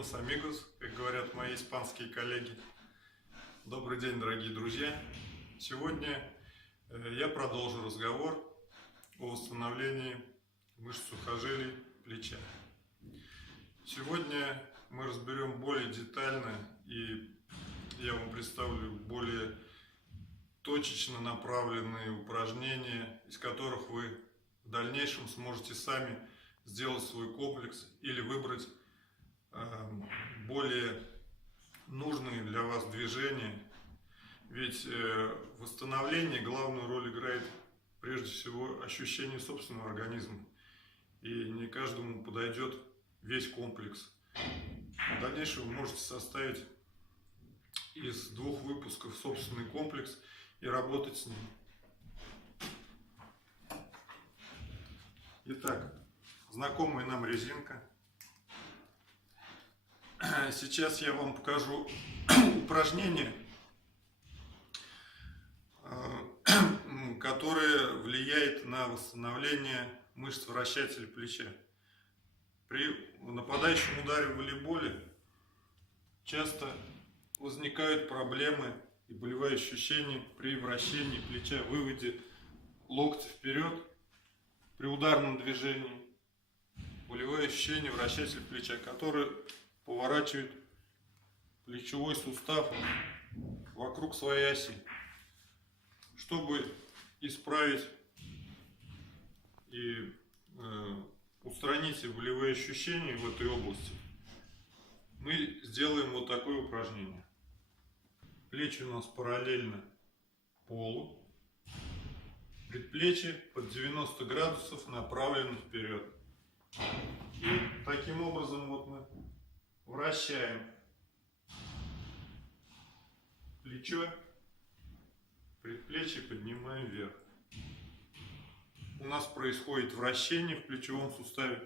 Buenos amigos, как говорят мои испанские коллеги. Добрый день, дорогие друзья. Сегодня я продолжу разговор о восстановлении мышц сухожилий плеча. Сегодня мы разберем более детально, и я вам представлю более точечно направленные упражнения, из которых вы в дальнейшем сможете сами сделать свой комплекс или выбрать более нужные для вас движения. Ведь в восстановлении главную роль играет прежде всего ощущение собственного организма. И не каждому подойдет весь комплекс. В дальнейшем вы можете составить из 2 выпусков собственный комплекс и работать с ним. Итак, знакомая нам резинка. Сейчас я вам покажу упражнение, которое влияет на восстановление мышц вращателя плеча. При нападающем ударе в волейболе часто возникают проблемы и болевые ощущения при вращении плеча, выводе локтя вперед при ударном движении. Болевые ощущения вращателя плеча, которые поворачивает плечевой сустав вокруг своей оси. Чтобы исправить и устранить болевые ощущения в этой области, мы сделаем вот такое упражнение. Плечи у нас параллельно полу, предплечье под 90 градусов направлено вперед. И таким образом вот мы вращаем плечо, предплечье поднимаем вверх. У нас происходит вращение в плечевом суставе.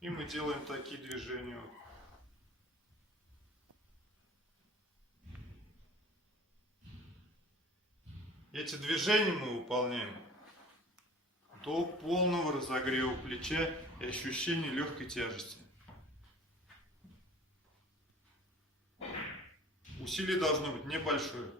И мы делаем такие движения. Эти движения мы выполняем до полного разогрева плеча и ощущения легкой тяжести. Усилие должно быть небольшое.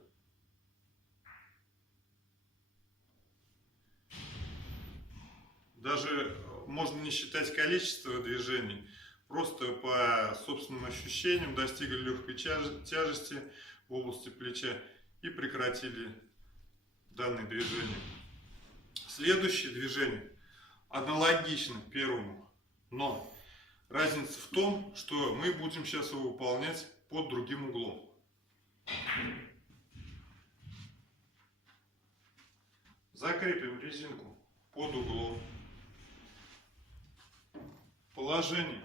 Даже можно не считать количество движений, просто по собственным ощущениям достигли легкой тяжести в области плеча и прекратили данное движение. Следующее движение аналогично первому, но разница в том, что мы будем сейчас его выполнять под другим углом. Закрепим резинку под углом. Положение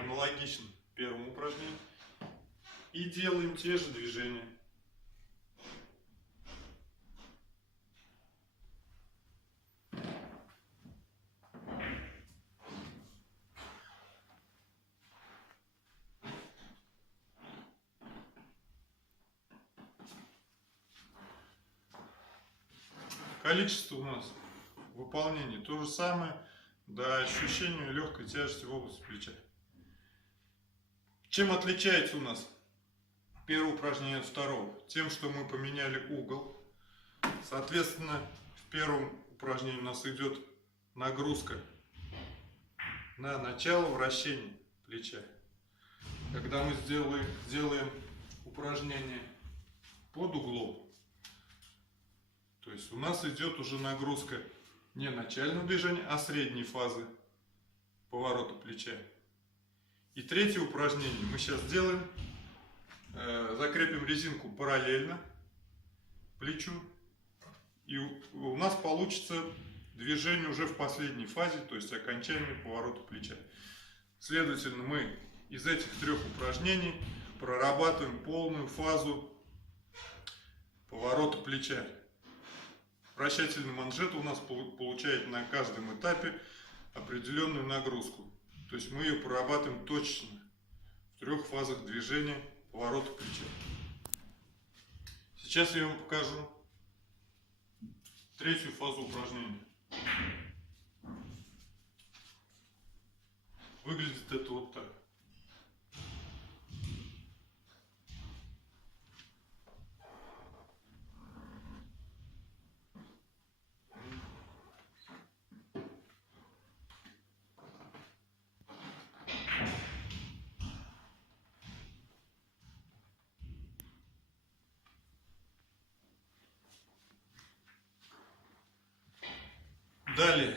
аналогично первому упражнению. И делаем те же движения. Количество у нас выполнения то же самое, до ощущения легкой тяжести в области плеча. Чем отличается у нас первое упражнение от второго? Тем, что мы поменяли угол. Соответственно, в первом упражнении у нас идет нагрузка на начало вращения плеча. Когда мы сделаем упражнение под углом, то есть у нас идет уже нагрузка не начального движения, а средней фазы поворота плеча. И третье упражнение мы сейчас сделаем. Закрепим резинку параллельно плечу. И у нас получится движение уже в последней фазе, то есть окончание поворота плеча. Следовательно, мы из этих 3 упражнений прорабатываем полную фазу поворота плеча. Вращательный манжет у нас получает на каждом этапе определенную нагрузку. То есть мы ее прорабатываем точно в 3 фазах движения поворота плеча. Сейчас я вам покажу 3-ю фазу упражнения. Выглядит это вот так. Далее,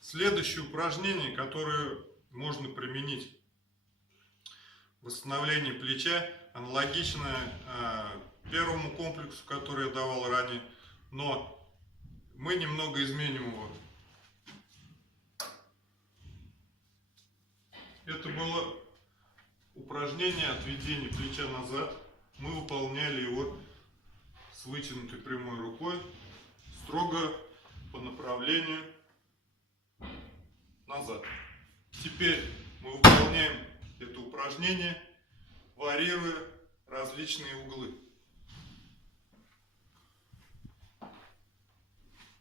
следующее упражнение, которое можно применить в восстановлении плеча, аналогично первому комплексу, который я давал ранее, но мы немного изменим его. Это было упражнение отведения плеча назад. Мы выполняли его с вытянутой прямой рукой, строго по направлению назад. Теперь мы выполняем это упражнение, варьируя различные углы.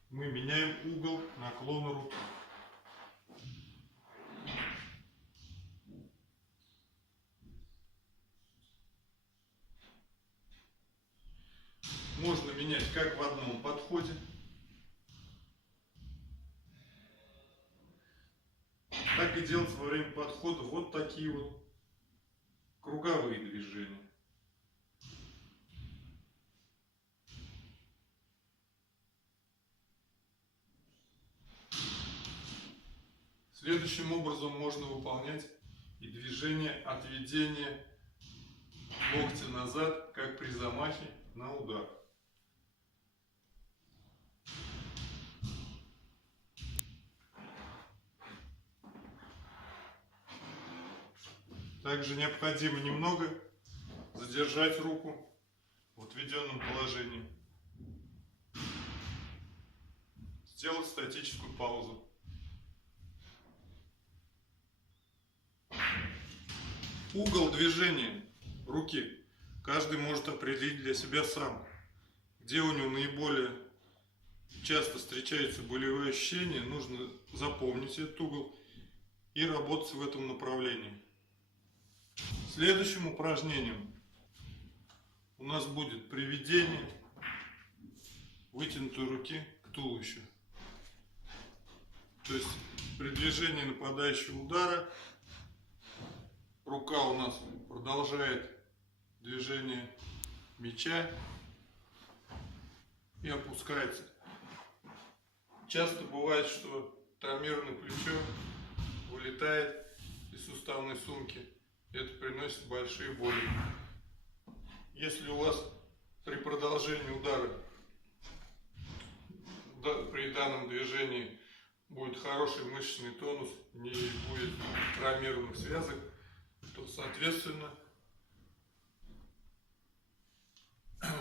Мы меняем угол наклона руки. Можно менять как в одном подходе, так и делать во время подхода вот такие вот круговые движения. Следующим образом можно выполнять и движение отведения локтя назад, как при замахе на удар. Также необходимо немного задержать руку в отведенном положении. Сделать статическую паузу. Угол движения руки каждый может определить для себя сам, где у него наиболее часто встречаются болевые ощущения. Нужно запомнить этот угол и работать в этом направлении. Следующим упражнением у нас будет приведение вытянутой руки к туловищу. То есть при движении нападающего удара рука у нас продолжает движение мяча и опускается. Часто бывает, что травмированное плечо вылетает из суставной сумки. Это приносит большие боли. Если у вас при продолжении удара, при данном движении будет хороший мышечный тонус, не будет травмированных связок, то, соответственно,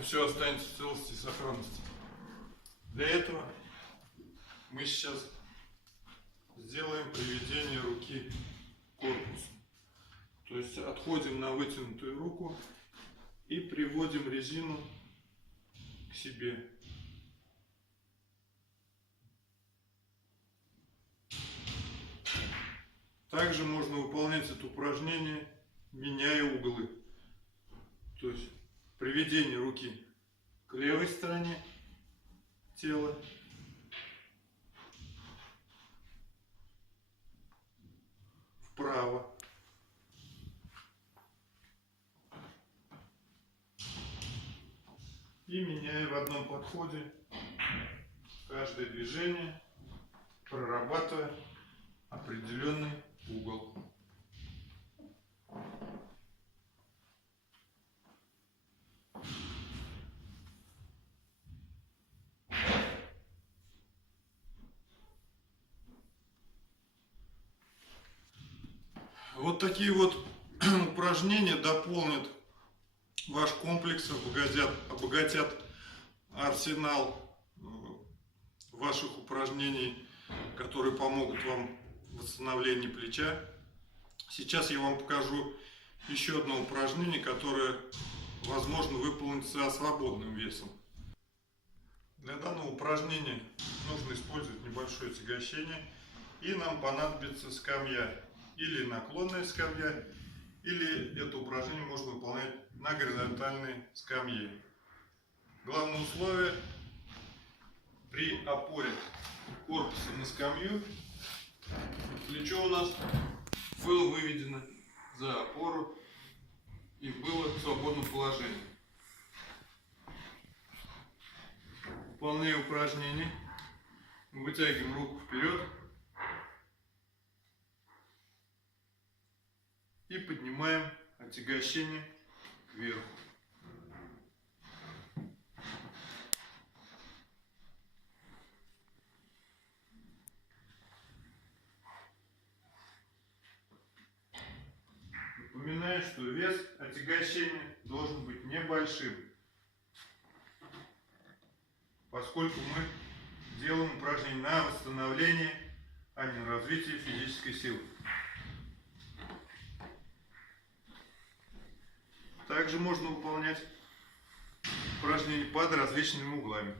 все останется в целости и сохранности. Для этого мы сейчас сделаем приведение руки к корпусу. То есть отходим на вытянутую руку и приводим резину к себе. Также можно выполнять это упражнение, меняя углы. То есть приведение руки к левой стороне тела, вправо, и меняя в одном подходе каждое движение, прорабатывая определенный угол. Вот такие вот упражнения дополнят ваш комплекс, обогатят арсенал ваших упражнений, которые помогут вам в восстановлении плеча. Сейчас я вам покажу еще одно упражнение, которое возможно выполнить со свободным весом. Для данного упражнения нужно использовать небольшое отягощение, и нам понадобится скамья или наклонная скамья, или это упражнение можно выполнять на горизонтальной скамье. Главное условие при опоре корпуса на скамью, плечо у нас было выведено за опору и было в свободном положении. Выполняя упражнение, мы вытягиваем руку вперед и поднимаем отягощение кверху. Напоминаю, что вес отягощения должен быть небольшим, поскольку мы делаем упражнение на восстановление, а не на развитие физической силы. Также можно выполнять упражнения под различными углами.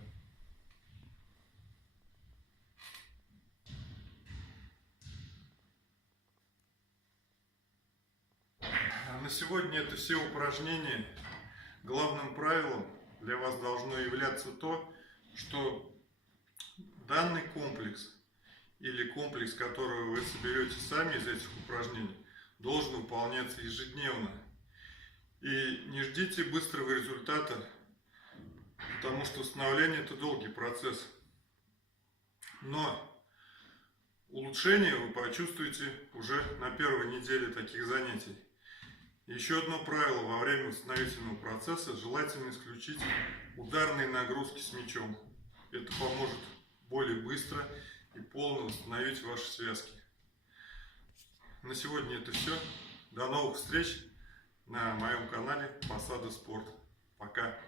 На сегодня это все упражнения. Главным правилом для вас должно являться то, что данный комплекс или комплекс, который вы соберете сами из этих упражнений, должен выполняться ежедневно. И не ждите быстрого результата, потому что восстановление — это долгий процесс. Но улучшение вы почувствуете уже на первой неделе таких занятий. Еще одно правило: во время восстановительного процесса желательно исключить ударные нагрузки с мячом. Это поможет более быстро и полно восстановить ваши связки. На сегодня это все. До новых встреч на моем канале Посада Спорт. Пока!